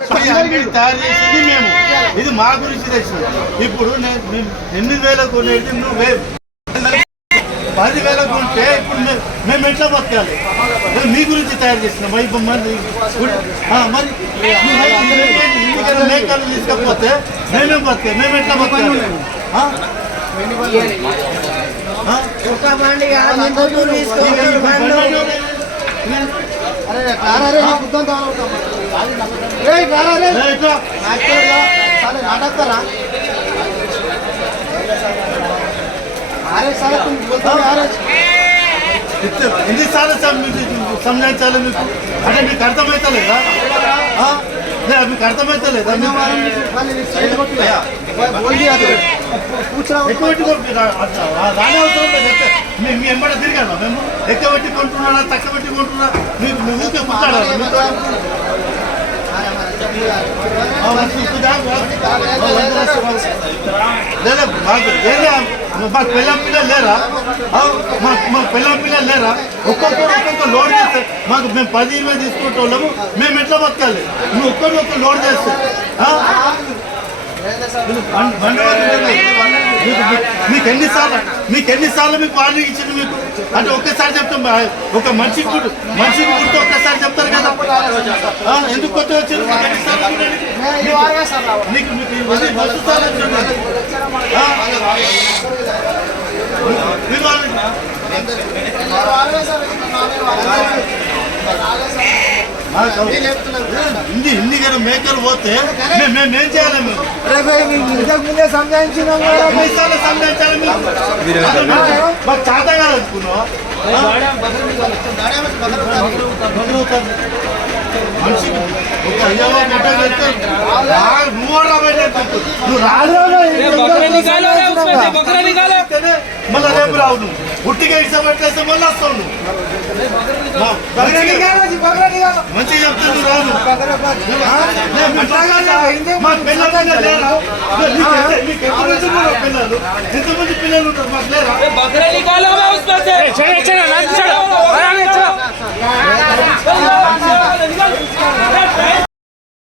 తయారు చేసింది మేము, ఇది మా గురించి తెచ్చింది. ఇప్పుడు 8,000 కొనేది నువ్వు 10,000 కొంటే ఇప్పుడు మేము ఎట్లా బతకాలి? మీ గురించి తయారు చేసినాం. మరి మేకలు తీసుకపోతే మేమేం బతకాలి? మేము ఎట్లా బతకాలి? नाटक कर रहा अरे साला तुम बोलते हो यार ఎన్నిసార్లు సంజాయించాలి మీకు? అంటే మీకు అర్థమవుతలేదా? మీకు అర్థమవుతలేదా? రాని అవసరం లేదు. మీ ఎంబడ తిరిగాను మేము ఎక్కువ పెట్టి కొంటున్నా తక్కువ పెట్టి కొంటున్నా మీకు ఊరికే కూర్చాడాలి. మాకు పిల్లల పిల్లలు లేరా? మాకు పిల్లల పిల్లలు లేరా? ఒక్కొక్క లోడ్ చేస్తే మాకు మేము 10,000 తీసుకుంటే వాళ్ళము మేము ఎట్లా బతకాలి? నువ్వు ఒక్క లోడ్ చేస్తే మీకు ఎన్నిసార్లు మీకు వార్నింగ్ ఇచ్చింది? మీకు అంటే ఒక్కసారి చెప్తాం. ఒక మనిషికి గుర్తు ఒక్కసారి చెప్తారు కదా. ఎందుకు కొత్త వచ్చింది? హిందీ కదా మేకలు పోతే మేమేం చేయాలి? ముందే సంజాయించినాం సంజాయించాలి. మాకు చాత కాదు అనుకున్నావు. మనిషికి ఒక అయ్యవా గడ్డ పెడితే నువ్వు మళ్ళీ రేపు రావు. నువ్వు ఉట్టిగా ఇష్టపట్టేస్తే మళ్ళీ వస్తావు. నువ్వు మంచిగా చెప్తే నువ్వు రాను. మాకు పిల్లలు ఎంతమంది పిల్లలు ఉంటారు? మాకు లేరా?